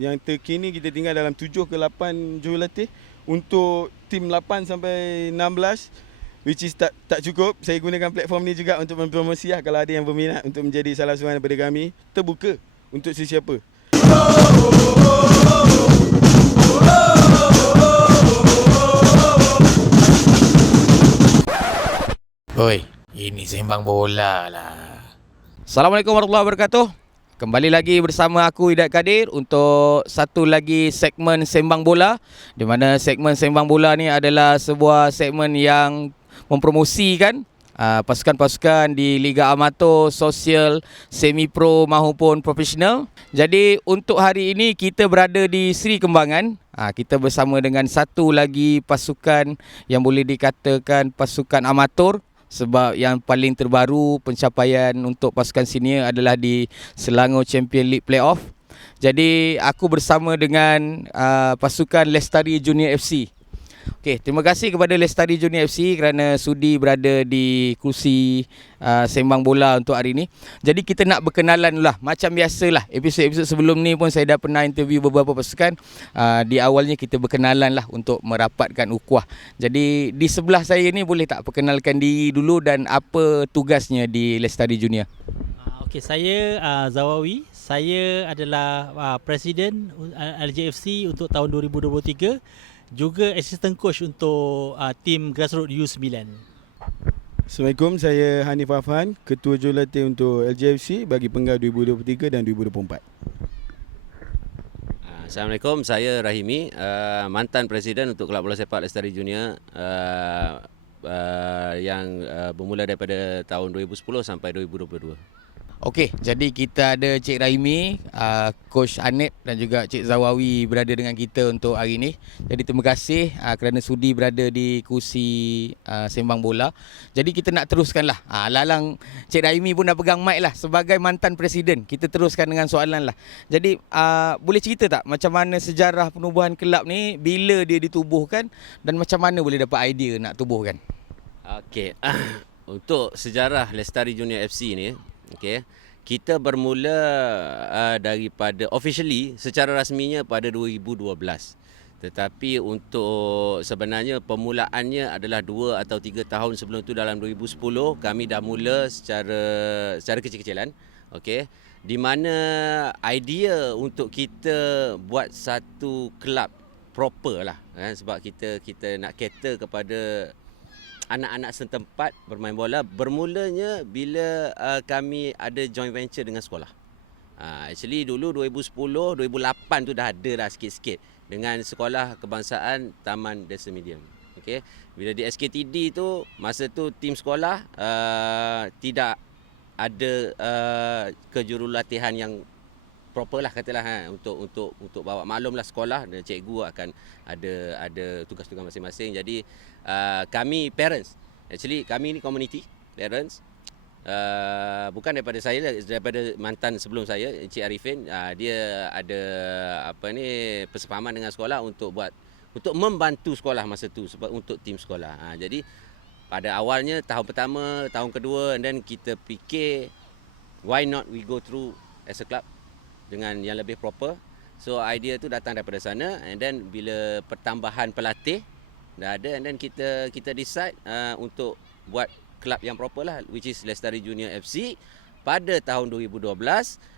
Yang terkini kita tinggal dalam 7 ke 8 jurulatih. Untuk tim 8 sampai 16, which is tak cukup. Saya gunakan platform ni juga untuk mempromosi lah, kalau ada yang berminat untuk menjadi salah seorang daripada kami. Terbuka untuk sesiapa. Oi, ini sembang bola lah. Assalamualaikum warahmatullahi wabarakatuh. Kembali lagi bersama aku Idat Kadir untuk satu lagi segmen sembang bola, di mana segmen sembang bola ni adalah sebuah segmen yang mempromosikan pasukan-pasukan di Liga Amatur, Sosial, Semi Pro maupun Profesional. Jadi untuk hari ini kita berada di Seri Kembangan. Kita bersama dengan satu lagi pasukan yang boleh dikatakan pasukan amatur, sebab yang paling terbaru pencapaian untuk pasukan senior adalah di Selangor Champion League Playoff. Jadi aku bersama dengan pasukan Lestari Junior FC. Okey, terima kasih kepada Lestari Junior FC kerana sudi berada di kursi sembang bola untuk hari ini. Jadi kita nak berkenalan lah, macam biasalah. Episod-episod sebelum ni pun saya dah pernah interview beberapa pasukan. Di awalnya kita berkenalan lah untuk merapatkan ukhuwah. Jadi di sebelah saya ni boleh tak perkenalkan diri dulu dan apa tugasnya di Lestari Junior? Okey, saya Zawawi. Saya adalah Presiden LJFC untuk tahun 2023. Juga assistant coach untuk tim Grassroots U9. Assalamualaikum, saya Hanif Afhan, Ketua Jurulatih untuk LJFC bagi Penggal 2023 dan 2024. Assalamualaikum, saya Rahimi, mantan Presiden untuk Kelab Bola Sepak Lestari Junior yang bermula daripada tahun 2010 sampai 2022. Okey, jadi kita ada Cik Rahimi, Coach Anip dan juga Cik Zawawi berada dengan kita untuk hari ini. Jadi terima kasih kerana sudi berada di kursi sembang bola. Jadi kita nak teruskanlah. Lalang Cik Rahimi pun dah pegang mic lah sebagai mantan presiden. Kita teruskan dengan soalan lah. Jadi boleh cerita tak macam mana sejarah penubuhan kelab ni, bila dia ditubuhkan dan macam mana boleh dapat idea nak tubuhkan? Okey, untuk sejarah Lestari Junior FC ni, okey, kita bermula daripada officially secara rasminya pada 2012. Tetapi untuk sebenarnya permulaannya adalah 2 atau 3 tahun sebelum tu, dalam 2010 kami dah mula secara kecil-kecilan. Okey, di mana idea untuk kita buat satu kelab proper lah kan, sebab kita nak cater kepada anak-anak setempat bermain bola. Bermulanya bila kami ada joint venture dengan sekolah. Actually dulu 2010, 2008 tu dah ada dah sikit-sikit dengan Sekolah Kebangsaan Taman Desa Medium. Okay. Bila di SKTD tu, masa tu tim sekolah tidak ada kejurulatihan yang proper lah katalah untuk bawa. Maklumlah sekolah dan cikgu akan ada tugas-tugas masing-masing. Jadi kami parents, actually kami ni community parents, bukan daripada saya, daripada mantan sebelum saya, Encik Arifin, dia ada persefahaman dengan sekolah untuk membantu sekolah masa tu sebab untuk tim sekolah. Jadi pada awalnya tahun pertama, tahun kedua, and then kita fikir why not we go through as a club dengan yang lebih proper. So idea tu datang daripada sana, and then bila pertambahan pelatih dah ada, and then kita decide untuk buat kelab yang proper lah, which is Lestari Junior FC pada tahun 2012.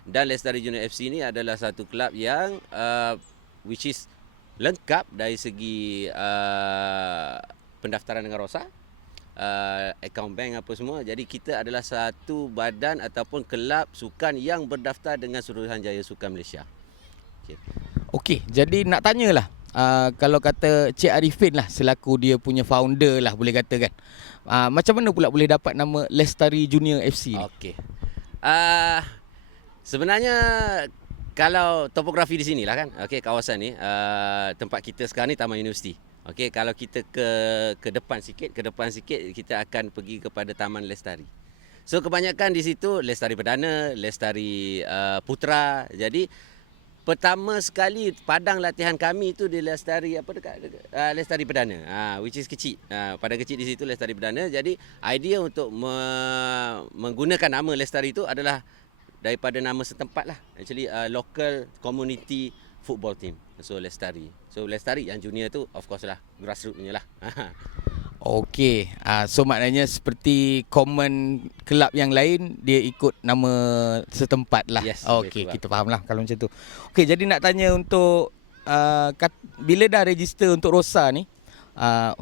Dan Lestari Junior FC ni adalah satu kelab yang which is lengkap dari segi pendaftaran dengan Rosa, account bank apa semua. Jadi kita adalah satu badan ataupun kelab sukan yang berdaftar dengan Suruhanjaya Sukan Malaysia. Okey, jadi nak tanyalah, kalau kata Cik Arifin lah selaku dia punya founder lah boleh katakan, macam mana pula boleh dapat nama Lestari Junior FC ni? Okey, sebenarnya kalau topografi di sini lah kan, okey, kawasan ni, tempat kita sekarang ni Taman Universiti. Okey, kalau kita ke depan sikit kita akan pergi kepada Taman Lestari. So kebanyakan di situ Lestari Perdana, Lestari Putra. Jadi pertama sekali padang latihan kami itu di Lestari dekat Lestari Perdana, which is kecil. Padang kecil di situ Lestari Perdana. Jadi idea untuk menggunakan nama Lestari itu adalah daripada nama setempat lah. Actually local community football team. So Lestari. So Lestari yang junior tu of course lah grassroots punya lah. Okey, so maknanya seperti common kelab yang lain dia ikut nama setempat lah. Yes, Okey, betul. kita faham lah kalau macam tu. Okey, jadi nak tanya untuk bila dah register untuk Rosa ni,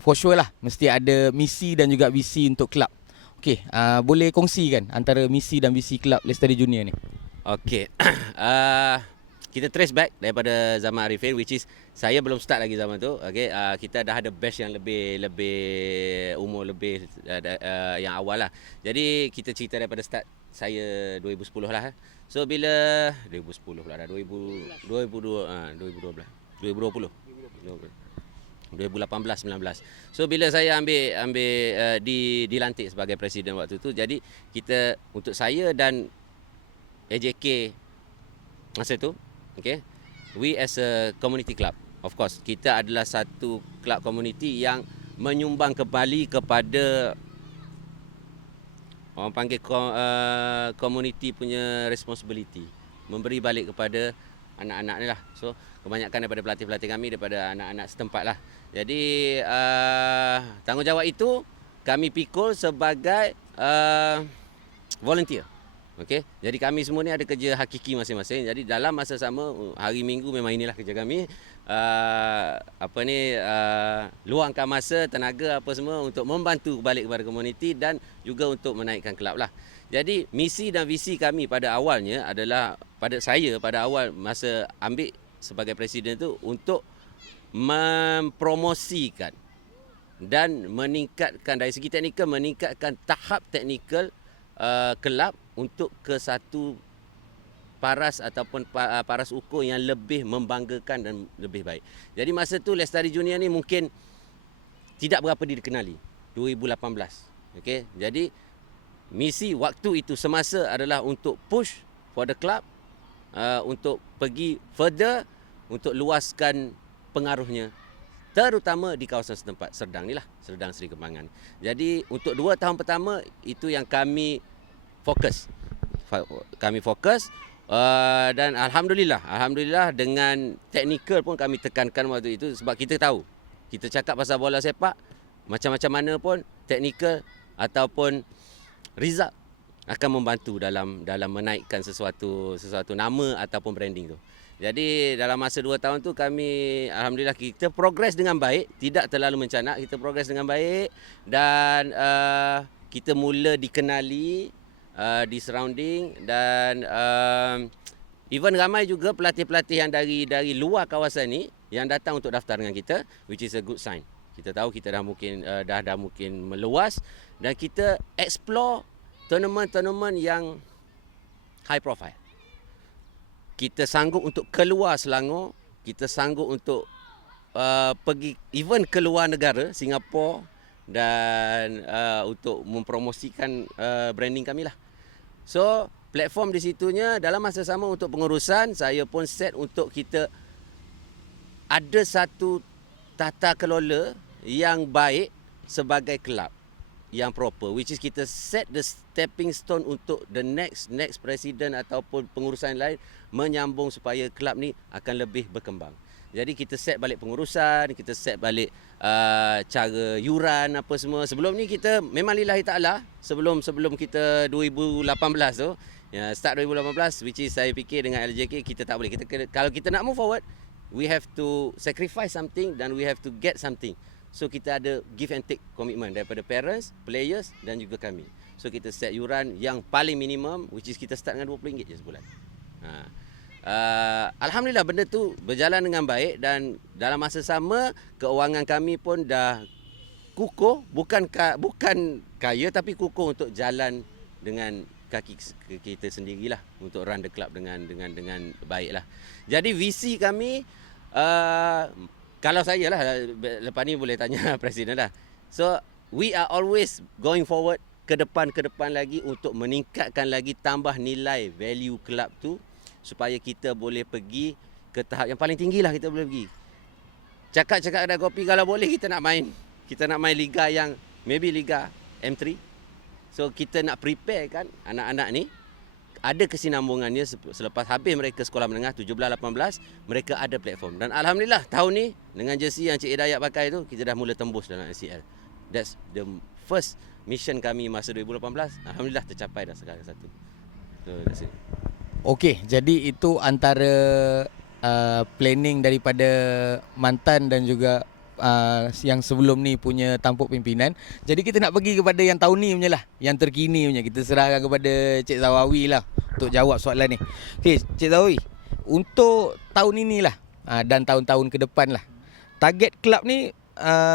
for sure lah mesti ada misi dan juga visi untuk kelab. Okey, boleh kongsikan antara misi dan visi kelab Lestari Junior ni? Okey. Kita trace back daripada zaman Arifin, which is saya belum start lagi zaman tu. Okey, kita dah ada batch yang lebih umur lebih yang awal lah. Jadi kita cerita daripada start saya 2010 lah. So bila 2010 pula dah 2012 2018 19. So bila saya ambil dilantik sebagai presiden waktu tu, jadi kita untuk saya dan AJK masa tu, okay, we as a community club, of course kita adalah satu club community yang menyumbang kembali kepada orang panggil community punya responsibility, memberi balik kepada anak-anak ni lah. So kebanyakan daripada pelatih-pelatih kami daripada anak-anak setempat lah. Jadi tanggungjawab itu kami pikul sebagai volunteer. Okey, jadi kami semua ni ada kerja hakiki masing-masing. Jadi dalam masa sama hari Minggu memang inilah kerja kami. Luangkan masa, tenaga apa semua untuk membantu balik kepada komuniti dan juga untuk menaikkan kelab lah. Jadi misi dan visi kami pada awalnya adalah pada awal masa ambil sebagai presiden tu untuk mempromosikan dan meningkatkan dari segi teknikal, meningkatkan tahap teknikal kelab untuk ke satu paras ataupun paras ukur yang lebih membanggakan dan lebih baik. Jadi masa tu Lestari Junior ni mungkin tidak berapa dikenali 2018. Okey, jadi misi waktu itu semasa adalah untuk push for the club, untuk pergi further, untuk luaskan pengaruhnya terutama di kawasan setempat Serdang ni lah, Serdang Seri Kembangan. Jadi untuk 2 tahun pertama itu yang kami fokus. Dan alhamdulillah dengan teknikal pun kami tekankan waktu itu sebab kita tahu kita cakap pasal bola sepak macam-macam mana pun teknikal ataupun result akan membantu dalam menaikkan sesuatu nama ataupun branding tu. Jadi dalam masa 2 tahun tu kami alhamdulillah kita progres dengan baik, tidak terlalu mencanak, kita progres dengan baik dan kita mula dikenali di surrounding dan even ramai juga pelatih-pelatih yang dari luar kawasan ni yang datang untuk daftar dengan kita, which is a good sign. Kita tahu kita dah mungkin meluas dan kita explore tournament-tournament yang high profile. Kita sanggup untuk keluar Selangor, kita sanggup untuk pergi even keluar negara, Singapura dan untuk mempromosikan branding kami lah. So platform di situnya dalam masa sama untuk pengurusan saya pun set untuk kita ada satu tata kelola yang baik sebagai kelab yang proper, which is kita set the stepping stone untuk the next president ataupun pengurusan lain menyambung supaya kelab ni akan lebih berkembang. Jadi kita set balik pengurusan, kita set balik cara yuran apa semua. Sebelum ni kita memang lillahi ta'ala sebelum kita 2018 tu, ya, start 2018 which is saya fikir dengan LJK kita tak boleh. Kalau kita nak move forward, we have to sacrifice something dan we have to get something. So kita ada give and take commitment daripada parents, players dan juga kami. So kita set yuran yang paling minimum which is kita start dengan RM20 je sebulan. Alhamdulillah benda tu berjalan dengan baik dan dalam masa sama keuangan kami pun dah kukuh, bukan kaya tapi kukuh untuk jalan dengan kaki kita sendirilah untuk run the club dengan baiklah. Jadi visi kami kalau saya lah, lepas ni boleh tanya Presiden lah. So, we are always going forward ke depan lagi untuk meningkatkan lagi tambah nilai value club tu supaya kita boleh pergi ke tahap yang paling tinggi lah kita boleh pergi. Cakap-cakap kedai kopi kalau boleh kita nak main liga yang maybe liga M3. So, kita nak prepare kan anak-anak ni ada kesinambungannya selepas habis mereka sekolah menengah 17 18 mereka ada platform, dan alhamdulillah tahun ni dengan jersey yang Cik Hidayat pakai tu kita dah mula tembus dalam NCL. That's the first mission kami masa 2018. Alhamdulillah tercapai dah sekarang satu. So that's it. Okey, jadi itu antara planning daripada mantan dan juga yang sebelum ni punya tampuk pimpinan. Jadi kita nak pergi kepada yang tahun ni punya lah, yang terkini punya. Kita serahkan kepada Cik Zawawi lah untuk jawab soalan ni. Okey, Cik Zawawi, untuk tahun inilah dan tahun-tahun ke depan lah, target kelab ni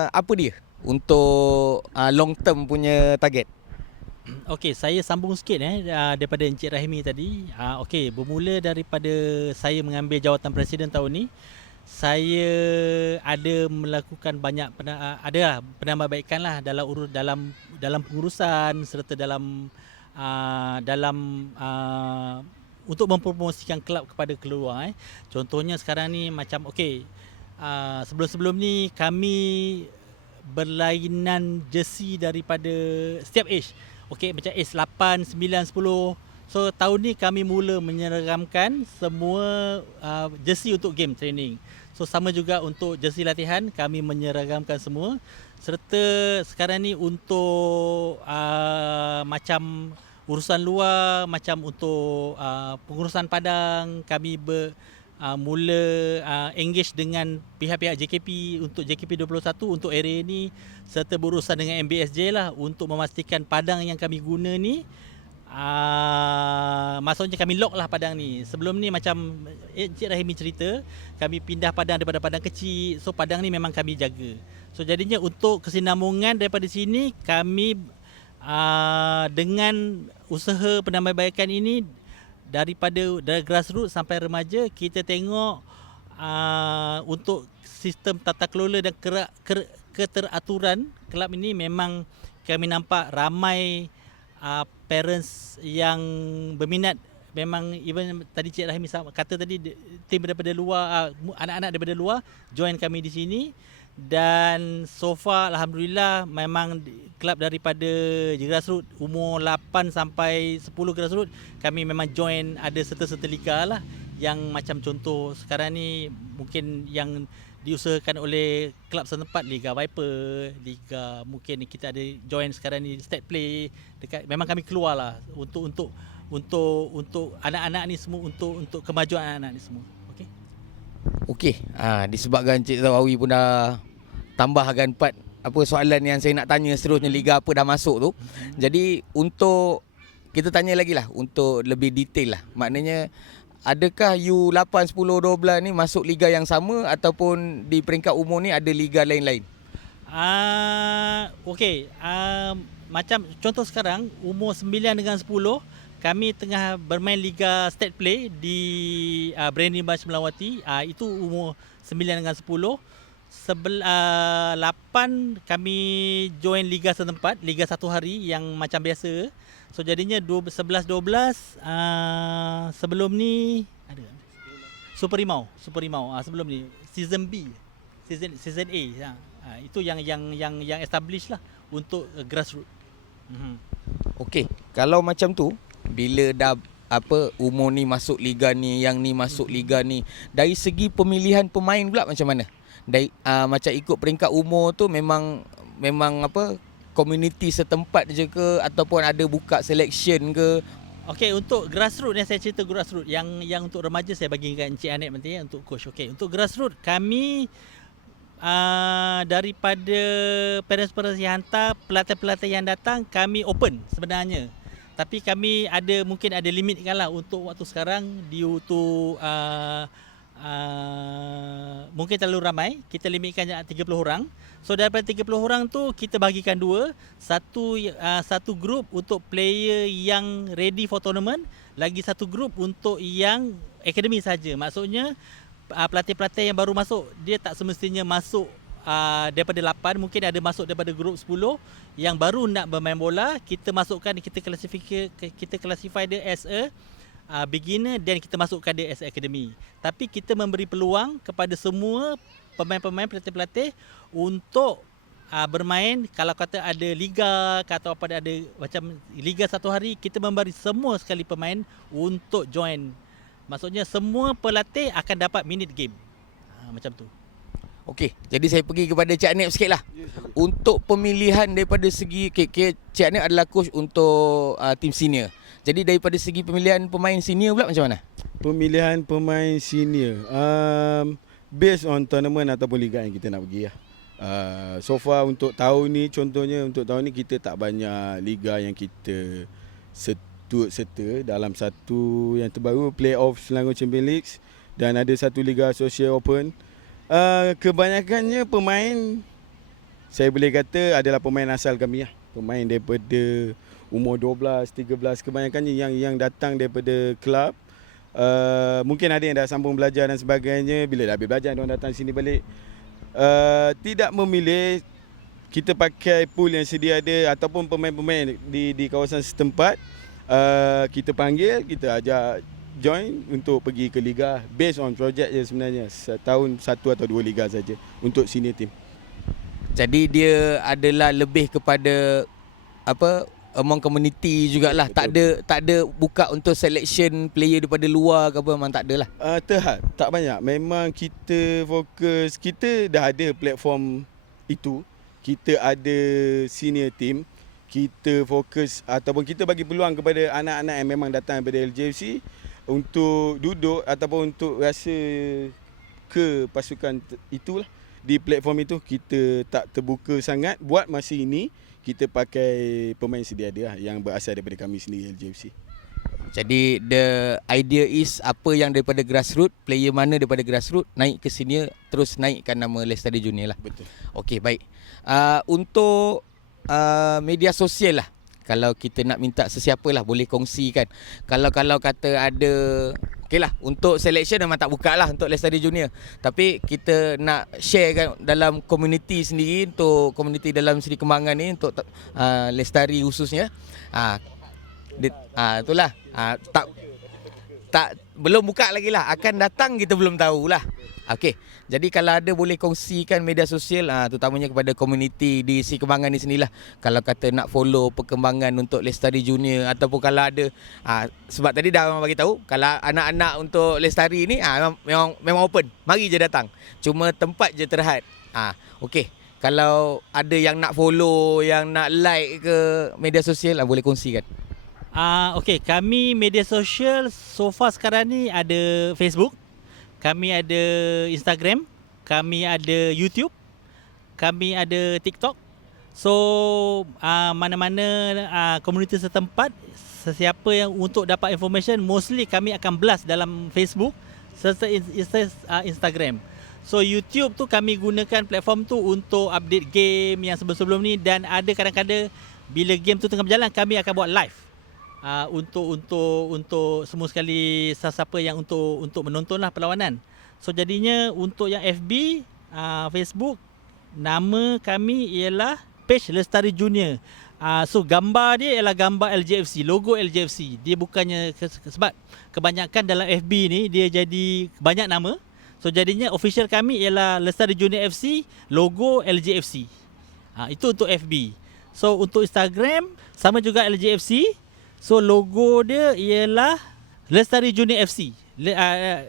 apa dia untuk long term punya target? Okey, saya sambung sikit daripada Encik Rahimi tadi. Okey, bermula daripada saya mengambil jawatan presiden tahun ni, saya ada melakukan banyak penambahbaikan lah dalam pengurusan serta dalam untuk mempromosikan kelab kepada keluar. Contohnya sekarang ni macam sebelum-sebelum ni kami berlainan jersey daripada setiap age. Okey, macam age 8, 9, 10. So tahun ni kami mula menyeragamkan semua jersey untuk game training. So sama juga untuk jersey latihan kami menyeragamkan semua. Serta sekarang ni untuk macam urusan luar, macam untuk pengurusan padang, kami mula engage dengan pihak-pihak JKP untuk JKP 21 untuk area ni, serta berurusan dengan MBSJ lah untuk memastikan padang yang kami guna ni maksudnya kami lock lah padang ni. Sebelum ni macam Encik Rahimi cerita, kami pindah padang daripada padang kecil. So padang ni memang kami jaga. So jadinya untuk kesinambungan daripada sini, kami dengan usaha penambahbaikan ini dari grassroots sampai remaja, kita tengok untuk sistem tata kelola dan keteraturan kelab ini memang kami nampak ramai parents yang berminat. Memang even tadi Cik Rahimi kata tadi, tim daripada luar, anak-anak daripada luar join kami di sini. Dan so far alhamdulillah memang kelab daripada grassroots umur 8 sampai 10 grassroots kami memang join, ada serta-serta liga lah, yang macam contoh sekarang ni mungkin yang diusahakan oleh kelab setempat, Liga Viper, Liga mungkin kita ada join sekarang ni State Play dekat. Memang kami keluar lah untuk anak-anak ni semua, untuk kemajuan anak-anak ni semua. Okey, disebabkan Cik Zawawi pun dah tambahkan part soalan yang saya nak tanya seterusnya, liga apa dah masuk tu. Jadi untuk kita tanya lagi lah untuk lebih detail lah. Maknanya adakah U8, 10, 12 ni masuk liga yang sama ataupun di peringkat umur ni ada liga lain-lain? Okey, macam contoh sekarang umur 9 dengan 10 kami tengah bermain Liga State Play di Branding Bunch Melawati. Itu umur 9 dengan 10. 8 kami join Liga setempat, Liga satu hari yang macam biasa. So jadinya 11-12 sebelum ni ada Super Rimau sebelum ni season B, season A. Itu yang establish lah untuk grassroots. Okey, kalau macam tu, bila dah umur ni masuk liga ni, yang ni masuk liga ni, dari segi pemilihan pemain pula macam mana? Dari macam ikut peringkat umur tu memang komuniti setempat je ke ataupun ada buka selection ke? Okey, untuk grassroots yang saya cerita, grassroots yang untuk remaja saya bagi dengan Encik Anet nanti untuk coach. Okey, untuk grassroots kami daripada parents yang hantar, pelatih-pelatih yang datang, kami open sebenarnya. Tapi kami mungkin ada limitkan lah untuk waktu sekarang mungkin terlalu ramai. Kita limitkan 30 orang. So daripada 30 orang tu kita bagikan dua. Satu grup untuk player yang ready for tournament, lagi satu grup untuk yang akademi saja. Maksudnya pelatih-pelatih yang baru masuk, dia tak semestinya masuk daripada 8, mungkin ada masuk daripada grup 10 yang baru nak bermain bola. Kita masukkan, kita classify dia as a beginner dan kita masukkan dia as academy. Tapi kita memberi peluang kepada semua pemain-pemain, pelatih-pelatih untuk bermain, kalau kata ada liga atau apa ada macam liga satu hari, kita memberi semua sekali pemain untuk join. Maksudnya semua pelatih akan dapat minute game. Macam tu. Okey, jadi saya pergi kepada Cik Anip sikit lah. Untuk pemilihan daripada segi, Cik Anip adalah coach untuk tim senior. Jadi daripada segi pemilihan pemain senior pula macam mana? Pemilihan pemain senior, based on tournament ataupun liga yang kita nak pergi lah. So far untuk tahun ni, contohnya untuk tahun ni kita tak banyak liga yang kita turut serta. Dalam satu yang terbaru, Playoff Selangor Champions League, dan ada satu Liga Social Open. Kebanyakannya pemain, saya boleh kata adalah pemain asal kami lah. Pemain daripada umur 12, 13, kebanyakannya yang datang daripada kelab. Mungkin ada yang dah sambung belajar dan sebagainya. Bila dah habis belajar, diorang datang sini balik. Tidak memilih, kita pakai pool yang sedia ada ataupun pemain-pemain di kawasan setempat. Kita panggil, kita ajak join untuk pergi ke liga, based on project je sebenarnya. Setahun 1 atau 2 liga saja untuk senior team. Jadi dia adalah lebih kepada among community jugalah. Tak ada buka untuk selection player daripada luar ke apa, memang tak ada lah. Terhad, tak banyak. Memang kita fokus, kita dah ada platform itu. Kita ada senior team. Kita fokus ataupun kita bagi peluang kepada anak-anak yang memang datang daripada LJFC untuk duduk ataupun untuk rasa ke pasukan itulah. Di platform itu kita tak terbuka sangat. Buat masa ini kita pakai pemain sedia ada lah, yang berasal daripada kami sendiri LJFC. Jadi the idea is apa yang daripada grassroots, player mana daripada grassroots naik ke senior, terus naikkan nama Lestari Junior lah. Betul. Okey, baik. Untuk media sosial lah, kalau kita nak minta sesiapa lah boleh kongsikan. Kalau kata ada, okey lah, untuk selection memang tak buka lah untuk Lestari Junior. Tapi kita nak share kan dalam komuniti sendiri, untuk komuniti dalam Seri Kembangan ni, untuk Lestari khususnya. Itulah. Tak belum buka lagi lah. Akan datang kita belum tahulah. Okey. Jadi kalau ada boleh kongsikan media sosial, terutamanya kepada komuniti di Seri Kembangan ni sendirilah. Kalau kata nak follow perkembangan untuk Lestari Junior, ataupun kalau ada, sebab tadi dah bagi tahu kalau anak-anak untuk Lestari ni memang open. Mari je datang. Cuma tempat je terhad. Okey. Kalau ada yang nak follow, yang nak like ke media sosial, boleh kongsikan. Okey, kami media sosial so far sekarang ni ada Facebook, kami ada Instagram, kami ada YouTube, kami ada TikTok. So mana-mana komuniti setempat, sesiapa yang untuk dapat information, mostly kami akan blast dalam Facebook serta Instagram. So YouTube tu kami gunakan platform tu untuk update game yang sebelum-sebelum ni, dan ada kadang-kadang bila game tu tengah berjalan kami akan buat live. Untuk semua sekali siapa yang untuk menontonlah perlawanan. So jadinya untuk yang FB, Facebook, nama kami ialah page Lestari Junior. So gambar dia ialah gambar LJFC, logo LJFC. Dia bukannya sebab kebanyakan dalam FB ni dia jadi banyak nama. So jadinya official kami ialah Lestari Junior FC, logo LJFC. Itu untuk FB. So untuk Instagram sama juga LJFC. So logo dia ialah Lestari Junior FC.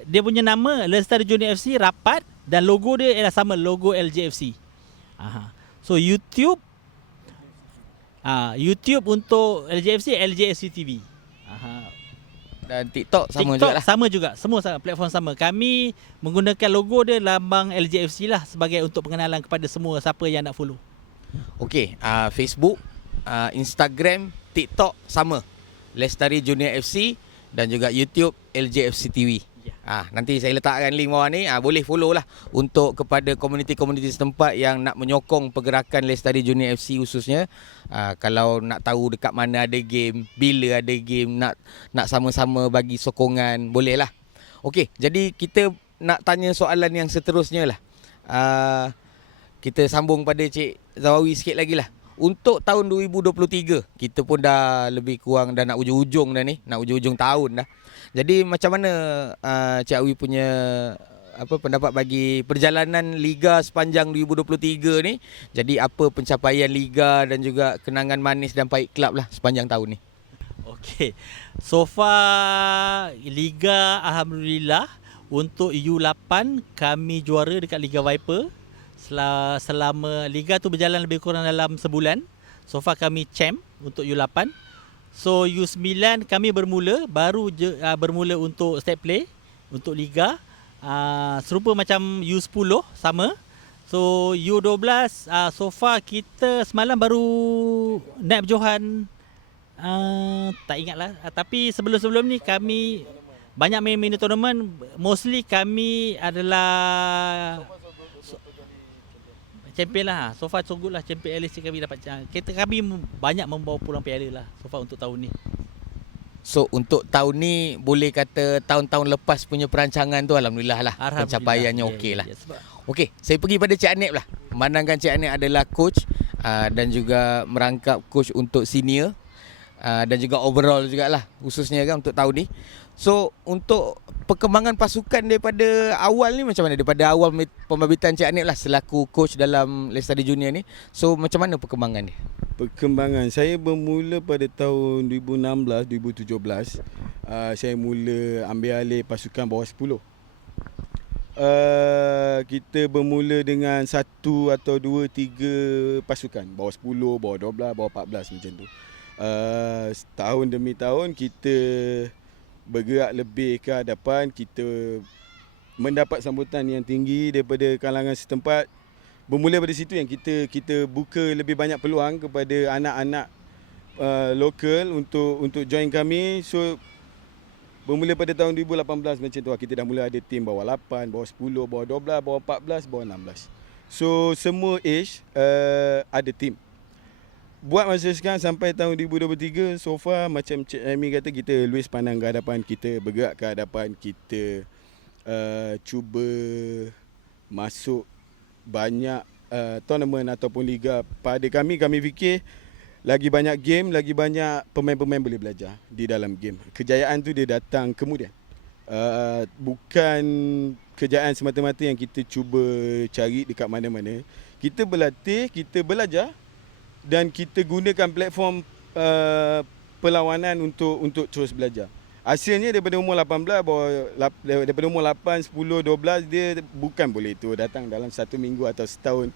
Dia punya nama Lestari Junior FC rapat, dan logo dia ialah sama, logo LJFC. So YouTube YouTube untuk LJFC, LJFC TV. Dan TikTok sama TikTok juga lah. sama juga. Semua platform sama. Kami menggunakan logo dia lambang LJFC lah sebagai untuk pengenalan kepada semua siapa yang nak follow. Okey, Facebook, Instagram, TikTok sama. Lestari Junior FC, dan juga YouTube LJFC TV. Nanti saya letakkan link bawah ni, boleh follow lah untuk kepada komuniti-komuniti setempat yang nak menyokong pergerakan Lestari Junior FC khususnya. Kalau nak tahu dekat mana ada game, bila ada game, nak sama-sama bagi sokongan, boleh lah. Okey, jadi kita nak tanya soalan yang seterusnya lah. Kita sambung pada Cik Zawawi sikit lagi lah. Untuk tahun 2023, kita pun dah lebih kurang dah nak ujung-ujung dah ni, nak ujung-ujung tahun dah. Jadi macam mana Cik Awi punya pendapat bagi perjalanan Liga sepanjang 2023 ni. Jadi apa pencapaian Liga dan juga kenangan manis dan pahit kelab lah sepanjang tahun ni? Okey. So far Liga alhamdulillah untuk U8 kami juara dekat Liga Viper. Selama Liga tu berjalan lebih kurang dalam sebulan. So far kami champ untuk U8. So U9 kami bermula untuk state play untuk Liga. Serupa macam U10 sama. So U12 so far kita semalam baru naik berjohan. Tak ingat lah. Tapi sebelum-sebelum ni kami banyak main mini tournament. Mostly kami adalah champion lah. So far so good lah. Champion LSC kami dapat. Kami banyak membawa pulang piala lah so far untuk tahun ni. So untuk tahun ni boleh kata tahun-tahun lepas punya perancangan tu alhamdulillah lah. Pencapaiannya okey lah. Okey, saya pergi pada Cik Anip lah. Memandangkan Cik Anip adalah coach dan juga merangkap coach untuk senior dan juga overall jugalah khususnya kan untuk tahun ni. So untuk perkembangan pasukan daripada awal ni macam mana? Daripada awal pembabitan Cik Anip lah selaku coach dalam Lestari Junior ni. So macam mana perkembangan dia? Perkembangan saya bermula pada tahun 2016-2017. Saya mula ambil alih pasukan bawah 10. Kita bermula dengan 1 atau 2, 3 pasukan. Bawah 10, bawah 12, bawah 14 macam tu. Tahun demi tahun kita bergerak lebih ke hadapan. Kita mendapat sambutan yang tinggi daripada kalangan setempat. Bermula dari situ yang kita buka lebih banyak peluang kepada anak-anak lokal untuk join kami. So bermula pada tahun 2018 macam tu kita dah mula ada tim bawah 8, bawah 10, bawah 12, bawah 14, bawah 16. So semua age ada tim. Buat masa sekarang sampai tahun 2023 so far macam Cik Amy kata kita luis pandang ke hadapan, kita bergerak ke hadapan, kita cuba masuk banyak tournament ataupun liga. Pada kami fikir lagi banyak game, lagi banyak pemain-pemain boleh belajar di dalam game. Kejayaan tu dia datang kemudian. Bukan kejayaan semata-mata yang kita cuba cari dekat mana-mana. Kita berlatih, kita belajar dan kita gunakan platform perlawanan untuk terus belajar. Hasilnya daripada umur 18, daripada umur 8, 10, 12 dia bukan boleh tu datang dalam 1 minggu atau setahun.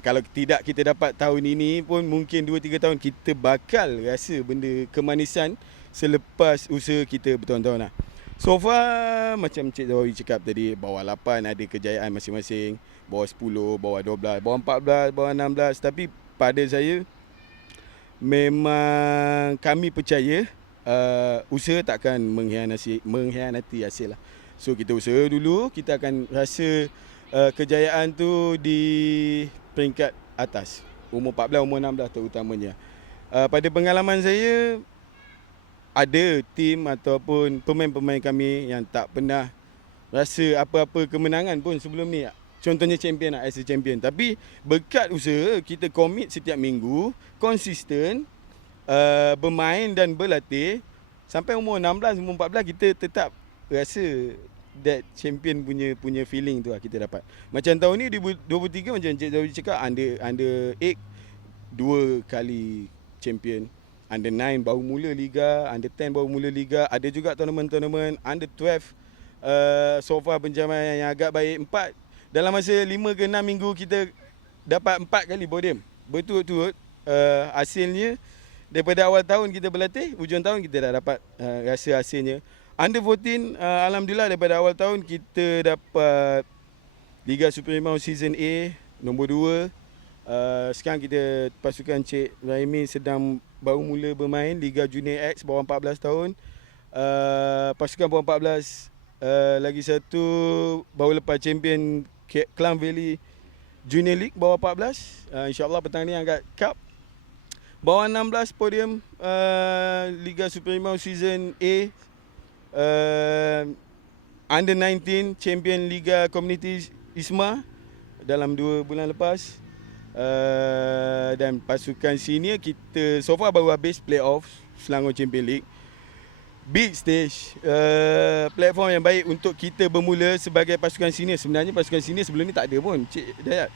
Kalau tidak kita dapat tahun ini pun mungkin 2-3 tahun kita bakal rasa benda kemanisan selepas usaha kita bertahun-tahun lah. So far macam Cik Zawawi cakap tadi, bawah 8 ada kejayaan masing-masing, bawah 10, bawah 12, bawah 14, bawah 16. Tapi pada saya memang kami percaya usaha takkan mengkhianati hasil lah. So kita usaha dulu, kita akan rasa kejayaan tu di peringkat atas, umur 14, umur 16 terutamanya. Pada pengalaman saya ada tim ataupun pemain-pemain kami yang tak pernah rasa apa-apa kemenangan pun sebelum ni. Contohnya champion lah, as a champion. Tapi berkat usaha, kita komit setiap minggu, konsisten, bermain dan berlatih. Sampai umur 16, umur 14, kita tetap rasa that champion punya feeling tu lah kita dapat. Macam tahun ni 2023 macam Cik Zawi cakap, under 8 2 kali champion. Under 9 baru mula Liga, under 10 baru mula Liga. Ada juga tournament under 12. So far pencapaian yang agak baik. Dalam masa 5 ke 6 minggu kita dapat 4 kali podium berturut-turut. Hasilnya daripada awal tahun kita berlatih, hujung tahun kita dah dapat rasa hasilnya. Under 14 alhamdulillah daripada awal tahun kita dapat Liga Supremau Season A nombor 2. Sekarang kita pasukan Cik Raimi sedang baru mula bermain Liga Junior X bawah 14 tahun. Pasukan bawah 14 lagi satu baru lepas champion Klang Valley Junior League bawah 14. InsyaAllah petang ni angkat cup. Bawah 16 podium Liga Supremau Season A. Under 19 champion Liga Community ISMA dalam 2 bulan lepas. Dan pasukan senior kita so far baru habis playoff Selangor Champion League. big stage, platform yang baik untuk kita bermula sebagai pasukan senior. Sebenarnya pasukan senior sebelum ni tak ada pun, Cik Dayat.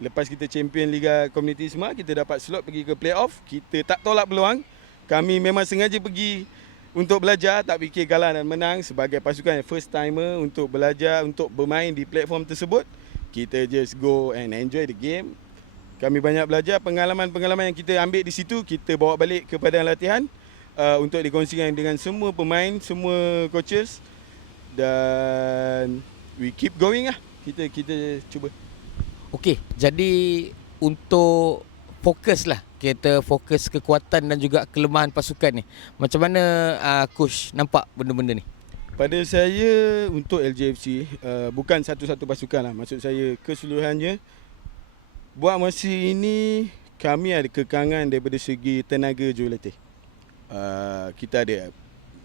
Lepas kita champion Liga Komuniti semua, kita dapat slot pergi ke playoff. Kita tak tolak peluang. Kami memang sengaja pergi untuk belajar, tak fikir kalah dan menang. Sebagai pasukan yang first timer untuk belajar, untuk bermain di platform tersebut, kita just go and enjoy the game. Kami banyak belajar, pengalaman-pengalaman yang kita ambil di situ, kita bawa balik kepada latihan untuk dikongsikan dengan semua pemain, semua coaches. Dan we keep going lah. Kita cuba. Okey, jadi untuk fokus lah, kita fokus kekuatan dan juga kelemahan pasukan ni. Macam mana coach nampak benda-benda ni? Pada saya untuk LJFC, bukan satu-satu pasukan lah. Maksud saya keseluruhannya, buat masa ini kami ada kekangan daripada segi tenaga jurulatih. Kita ada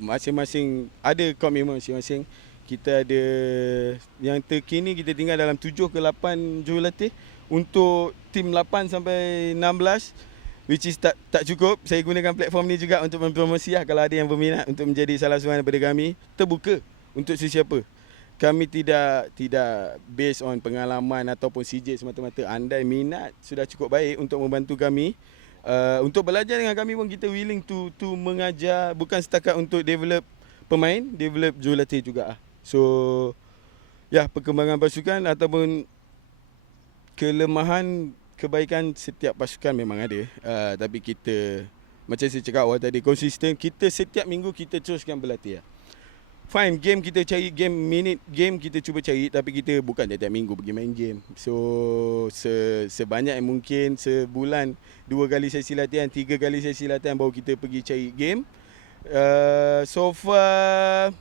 masing-masing, ada komitmen masing-masing. Kita ada yang terkini kita tinggal dalam 7 ke 8 jurulatih untuk tim 8 sampai 16, which is tak cukup. Saya gunakan platform ni juga untuk mempromosi lah, kalau ada yang berminat untuk menjadi salah seorang daripada kami, terbuka untuk sesiapa. Kami tidak based on pengalaman ataupun CJ semata-mata. Andai minat sudah cukup baik untuk membantu kami. Untuk belajar dengan kami pun kita willing to mengajar, bukan setakat untuk develop pemain, develop jurulatih juga. So ya, perkembangan pasukan ataupun kelemahan kebaikan setiap pasukan memang ada. Tapi kita, macam saya cakap awal tadi, konsisten. Kita setiap minggu kita teruskan berlatih. Fine, game kita cari, game kita cuba cari, tapi kita bukan tiap minggu pergi main game. So sebanyak yang mungkin, sebulan 2 kali sesi latihan, 3 kali sesi latihan baru kita pergi cari game. So far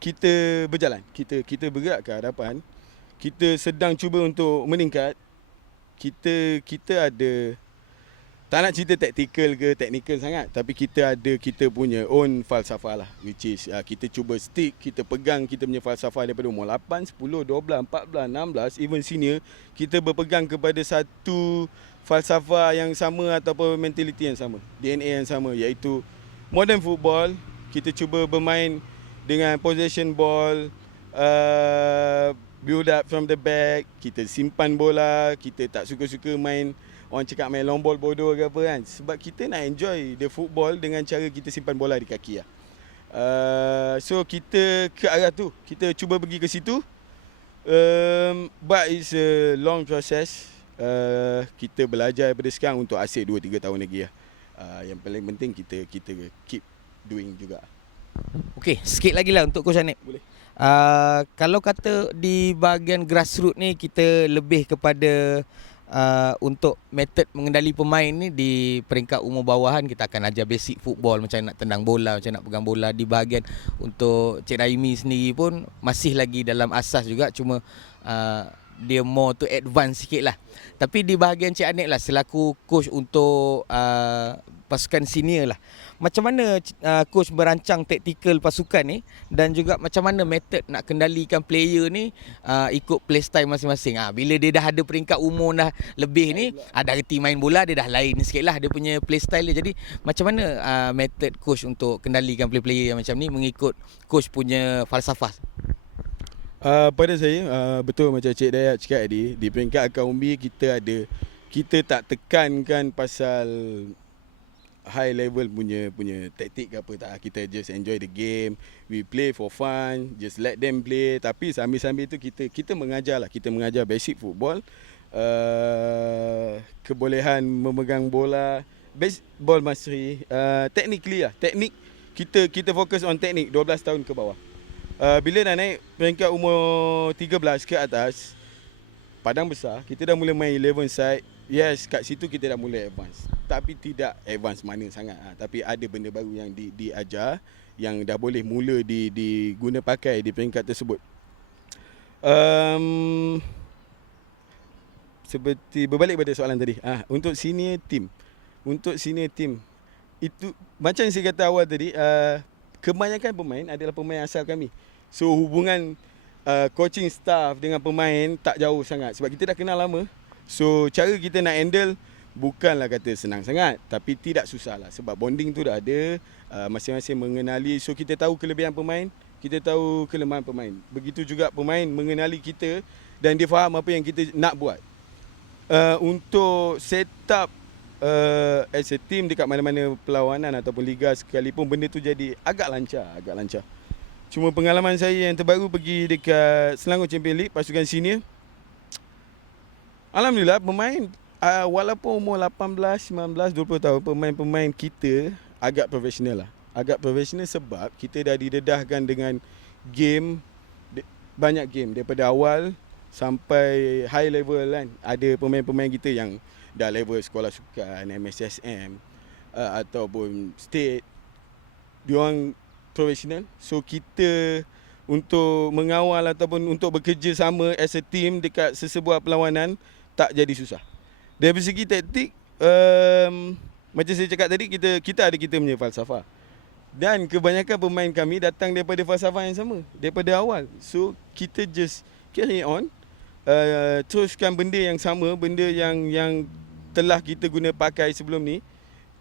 kita berjalan, kita bergerak ke hadapan. Kita sedang cuba untuk meningkat. Kita ada, tak nak cerita taktikal ke teknikal sangat, tapi kita ada kita punya own falsafah lah, which is kita cuba stick, kita pegang kita punya falsafah daripada umur 8, 10, 12, 14, 16, even senior. Kita berpegang kepada satu falsafah yang sama ataupun mentaliti yang sama, DNA yang sama, iaitu modern football. Kita cuba bermain dengan possession ball, build up from the back. Kita simpan bola. Kita tak suka-suka main, orang cakap main long ball bodoh ke apa kan. Sebab kita nak enjoy the football dengan cara kita simpan bola di kaki lah. So kita ke arah tu, kita cuba pergi ke situ. But it's a long process. Kita belajar daripada sekarang untuk asyik 2-3 tahun lagi lah. Yang paling penting kita keep doing juga. Okey, sikit lagi lah untuk Coach Hanif. Boleh. Kalau kata di bahagian grassroots ni, kita lebih kepada untuk metod mengendali pemain ni di peringkat umur bawahan. Kita akan ajar basic football, macam nak tendang bola, macam nak pegang bola. Di bahagian untuk Cik Raimi sendiri pun masih lagi dalam asas juga, cuma dia more to advance sikit lah. Tapi di bahagian Cik Hanif lah, selaku coach untuk pasukan senior lah, macam mana coach merancang taktikal pasukan ni, dan juga macam mana metod nak kendalikan player ni ikut play style masing-masing. Bila dia dah ada peringkat umur dah lebih ni, dah reti main bola, dia dah lain sikit lah dia punya play style dia. Jadi macam mana metod coach untuk kendalikan player-player yang macam ni mengikut coach punya falsafah? Pada saya, betul macam Cik Dayat cakap tadi, di peringkat akaumbi kita tak tekankan pasal high level punya taktik ke apa tak. Kita just enjoy the game, we play for fun, just let them play. Tapi sambil-sambil tu kita mengajar lah, kita mengajar basic football, kebolehan memegang bola, basic ball mastery, technically lah, teknik. Kita fokus on teknik 12 tahun ke bawah. Bila dah naik peringkat umur 13 ke atas, padang besar, kita dah mula main 11 side. Yes, kat situ kita dah mula advance. Tapi tidak advance mana sangat. Tapi ada benda baru yang diajar, yang dah boleh mula diguna pakai di peringkat tersebut. Seperti berbalik pada soalan tadi. Untuk senior team, itu macam yang saya kata awal tadi, kebanyakan pemain adalah pemain asal kami. So hubungan coaching staff dengan pemain tak jauh sangat sebab kita dah kenal lama. So cara kita nak handle bukanlah kata senang sangat, tapi tidak susah lah sebab bonding tu dah ada, masing-masing mengenali, so kita tahu kelebihan pemain, kita tahu kelemahan pemain. Begitu juga pemain mengenali kita dan dia faham apa yang kita nak buat. Untuk set up as a team dekat mana-mana perlawanan ataupun liga sekalipun, benda tu jadi agak lancar. Cuma pengalaman saya yang terbaru pergi dekat Selangor Champions League pasukan senior, alhamdulillah pemain walaupun umur 18, 19, 20 tahun, pemain-pemain kita agak profesional lah. Agak profesional sebab kita dah didedahkan dengan game, banyak game daripada awal sampai high level kan. Ada pemain-pemain kita yang dah level sekolah sukan, MSSM ataupun state. Diorang profesional. So kita untuk mengawal ataupun untuk bekerja sama as a team dekat sesebuah perlawanan tak jadi susah. Dari segi taktik, macam saya cakap tadi, kita ada kita punya falsafah. Dan kebanyakan pemain kami datang daripada falsafah yang sama, daripada awal. So kita just carry on, teruskan benda yang sama, benda yang telah kita guna pakai sebelum ni,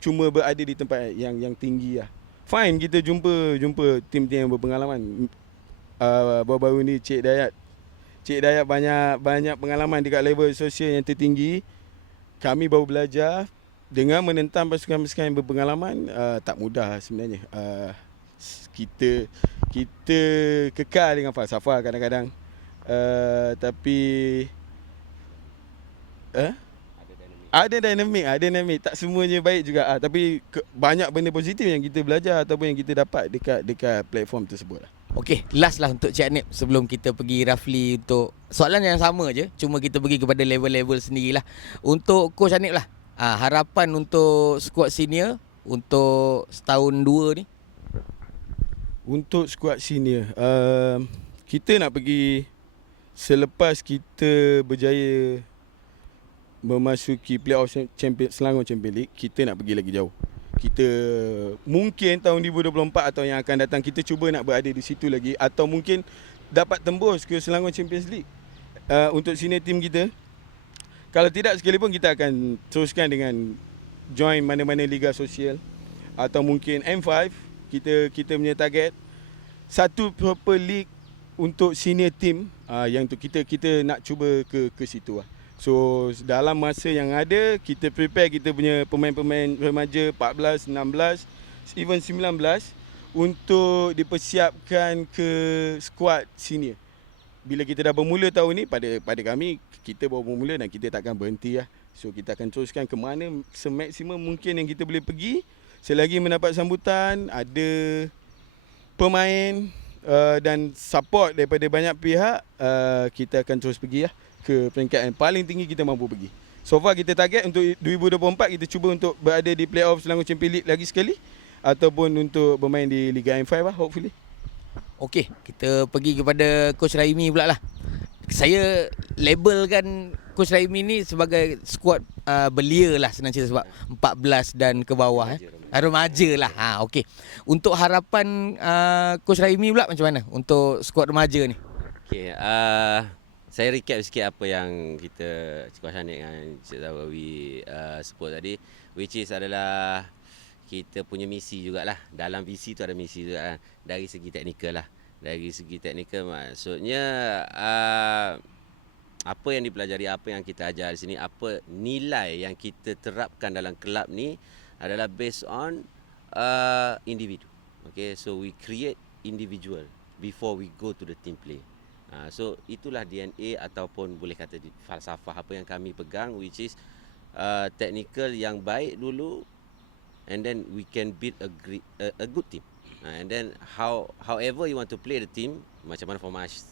cuma berada di tempat yang tinggi lah. Fine, kita jumpa tim-tim yang berpengalaman. Baru-baru ni Cik Dayat banyak pengalaman dekat level sosial yang tertinggi. Kami baru belajar dengan menentang pasukan-pasukan yang berpengalaman. Tak mudah sebenarnya. Kita kekal dengan falsafah kadang-kadang. Tapi ada dinamik. Tak semuanya baik juga. Tapi banyak benda positif yang kita belajar ataupun yang kita dapat dekat platform tersebut lah. Okey, last lah untuk Cik Hanif sebelum kita pergi roughly untuk soalan yang sama je, cuma kita pergi kepada level-level sendirilah. Untuk Coach Hanif lah, harapan untuk skuad senior untuk setahun dua ni. Untuk skuad senior, kita nak pergi selepas kita berjaya memasuki playoff Selangor Champions League, kita nak pergi lagi jauh. Kita mungkin tahun 2024 atau yang akan datang, kita cuba nak berada di situ lagi, atau mungkin dapat tembus ke Selangor Champions League untuk senior team kita. Kalau tidak sekalipun, kita akan teruskan dengan join mana-mana liga sosial, atau mungkin M5. Kita punya target satu proper league untuk senior team, yang tu kita nak cuba ke situ lah. So dalam masa yang ada, kita prepare kita punya pemain-pemain remaja 14, 16, even 19 untuk dipersiapkan ke skuad senior. Bila kita dah bermula tahun ni, pada kami, kita baru bermula dan kita takkan berhenti lah. So kita akan teruskan ke mana semaksimum mungkin yang kita boleh pergi. Selagi mendapat sambutan, ada pemain dan support daripada banyak pihak, kita akan terus pergi lah ke peringkat yang paling tinggi kita mampu pergi. So far kita target untuk 2024, kita cuba untuk berada di playoff Selangor Champions League lagi sekali, ataupun untuk bermain di Liga M5 lah, hopefully. Okey, kita pergi kepada Coach Raimi pula lah. Saya labelkan Coach Raimi ni sebagai skuad belia lah senang cerita, sebab 14 dan ke bawah remaja lah. Okey. Untuk harapan Coach Raimi pula macam mana untuk skuad remaja ni? Okey, saya recap sikit apa yang kita Coach Hanif dengan Cik Zawawi sebut tadi, which is adalah kita punya misi jugalah. Dalam visi tu ada misi juga kan? Dari segi teknikal lah. Dari segi teknikal maksudnya apa yang dipelajari, apa yang kita ajar di sini, apa nilai yang kita terapkan dalam kelab ni adalah based on individu. Okay, so we create individual before we go to the team play. So itulah DNA ataupun boleh kata falsafah apa yang kami pegang, which is technical yang baik dulu, and then we can build a good team. And then however you want to play the team, macam mana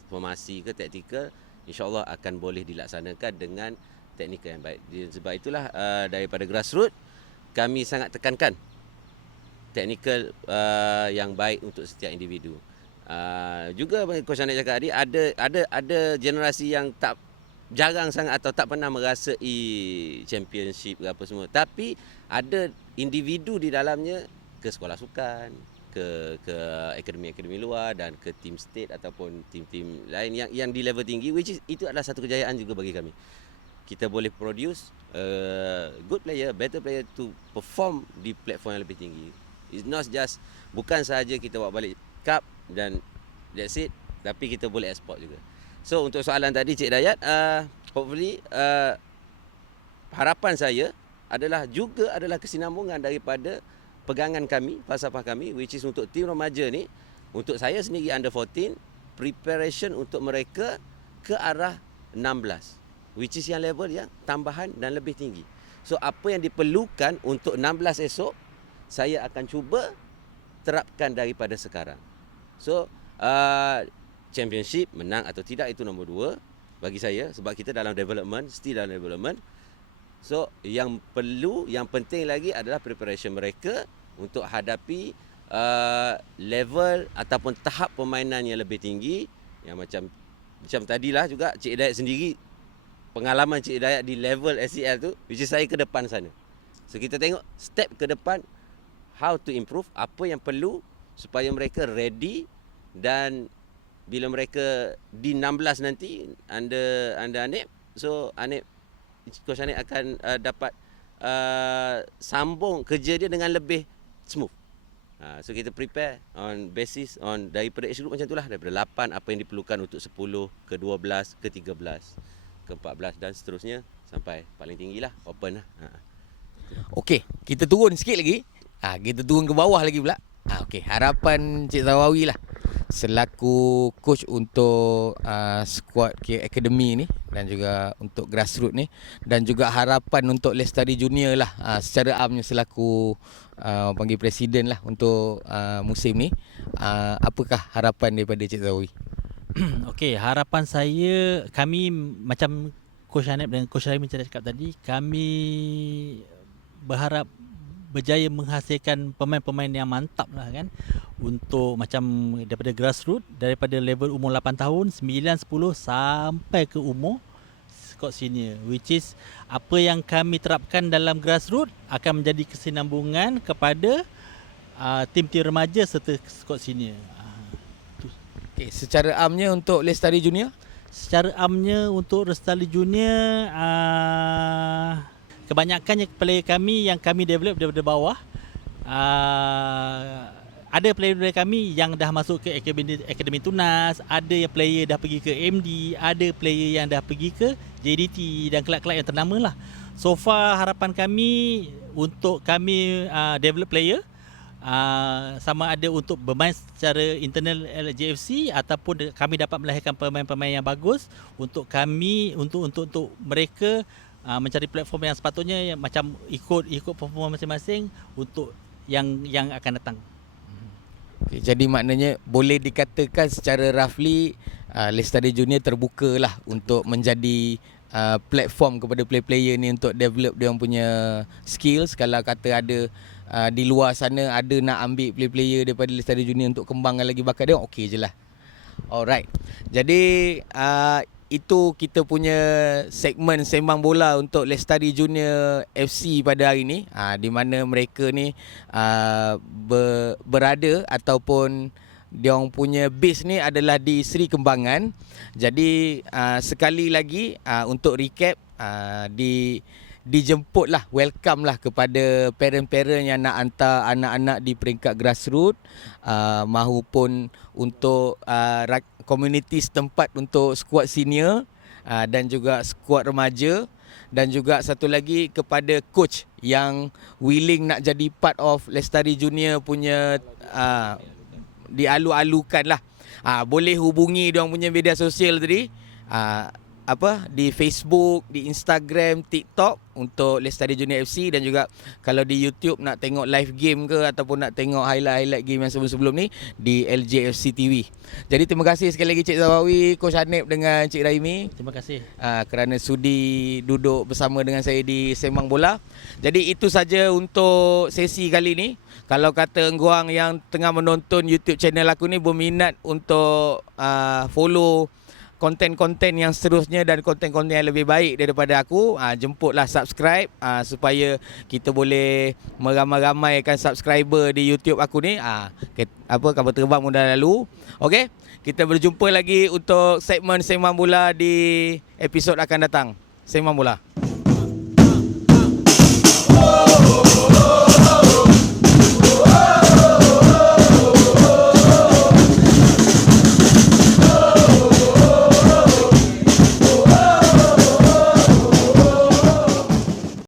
formasi ke taktikal, insyaAllah akan boleh dilaksanakan dengan teknikal yang baik. Sebab itulah daripada grassroots kami sangat tekankan teknikal yang baik untuk setiap individu. Juga Coach Hanif cakap tadi, ada generasi yang jarang sangat atau tak pernah merasai championship ke apa semua, tapi ada individu di dalamnya ke sekolah sukan, ke akademi-akademi luar dan ke tim state ataupun tim-tim lain yang di level tinggi, which is itu adalah satu kejayaan juga bagi kami. kita boleh produce good player, better player to perform di platform yang lebih tinggi. It's not just, bukan sahaja kita bawa balik cup dan that's it, tapi kita boleh export juga. So untuk soalan tadi Cik Dayat, hopefully harapan saya adalah kesinambungan daripada pegangan kami, falsafah kami, which is untuk tim remaja ni, untuk saya sendiri under 14, preparation untuk mereka ke arah 16, which is yang level yang tambahan dan lebih tinggi. So apa yang diperlukan untuk 16 esok, saya akan cuba terapkan daripada sekarang. So championship menang atau tidak itu nombor 2 bagi saya, sebab kita dalam development, still dalam development. So yang penting lagi adalah preparation mereka untuk hadapi level ataupun tahap permainan yang lebih tinggi, yang macam tadilah juga Cik Hidayat sendiri, pengalaman Cik Hidayat di level SEL tu, which is saya ke depan sana. So kita tengok step ke depan, how to improve, apa yang perlu supaya mereka ready, dan bila mereka di 16 nanti under Anip, so Coach Anip akan dapat sambung kerja dia dengan lebih smooth. So kita prepare on basis on daripada age group macam itulah, daripada 8 apa yang diperlukan untuk 10 ke 12 ke 13 ke 14 dan seterusnya sampai paling tinggilah open lah. Okey, kita turun sikit lagi. Kita turun ke bawah lagi pula. Okey, harapan Cik Zawawi lah selaku coach untuk squad Academy ni dan juga untuk grassroots ni, dan juga harapan untuk Lestari Junior lah secara amnya selaku panggil presiden lah untuk musim ni. Apakah harapan daripada Cik Zawawi? Okey, harapan saya, kami macam Coach Anip dan Coach Rahim cakap tadi, kami berharap berjaya menghasilkan pemain-pemain yang mantap lah kan, untuk macam daripada grassroots, daripada level umur 8 tahun, 9, 10 sampai ke umur squad senior, which is apa yang kami terapkan dalam grassroots akan menjadi kesinambungan kepada tim-tim remaja serta squad senior. Okay, secara amnya untuk Lestari Junior? Secara amnya untuk Lestari Junior, kebanyakannya player kami yang kami develop daripada bawah. Ada player dari kami yang dah masuk ke Akademi Tunas, ada yang player dah pergi ke MD, ada player yang dah pergi ke JDT dan kelab-kelab yang ternama lah. So far harapan kami untuk kami develop player, sama ada untuk bermain secara internal LJFC ataupun kami dapat melahirkan pemain-pemain yang bagus untuk kami, untuk mereka mencari platform yang sepatutnya, yang macam ikut performa masing-masing untuk yang akan datang. Okay, jadi maknanya boleh dikatakan secara roughly Lestari Junior terbuka lah untuk menjadi platform kepada player-player ni untuk develop dia punya skills. Kalau kata ada di luar sana ada nak ambil player-player daripada Lestari Junior untuk kembangkan lagi bakat dia, okey je lah. Alright, jadi itu kita punya segmen sembang bola untuk Lestari Junior FC pada hari ni, di mana mereka ni berada ataupun dia orang punya base ni adalah di Seri Kembangan. Jadi sekali lagi untuk recap, dijemput lah, welcome lah kepada parent-parent yang nak hantar anak-anak di peringkat grassroots, mahupun untuk komuniti setempat untuk skuad senior dan juga skuad remaja, dan juga satu lagi kepada coach yang willing nak jadi part of Lestari Junior punya dialu-alukan lah. Boleh hubungi dia orang punya media sosial tadi, di Facebook, di Instagram, TikTok untuk Lestari Junior FC, dan juga kalau di YouTube nak tengok live game ke ataupun nak tengok highlight game yang sebelum-sebelum ni di LJFC TV. Jadi terima kasih sekali lagi Cik Zawawi, Coach Anip dengan Cik Raimi. Terima kasih kerana sudi duduk bersama dengan saya di Sembang Bola. Jadi itu saja untuk sesi kali ni. Kalau kata engguang yang tengah menonton YouTube channel aku ni berminat untuk follow konten-konten yang seterusnya dan konten-konten yang lebih baik daripada aku, jemputlah subscribe supaya kita boleh meramai-ramaikan subscriber di YouTube aku ni. Kabar terbang mudah lalu. Okey, kita berjumpa lagi untuk segmen Sembang Bola di episod akan datang. Sembang Bola.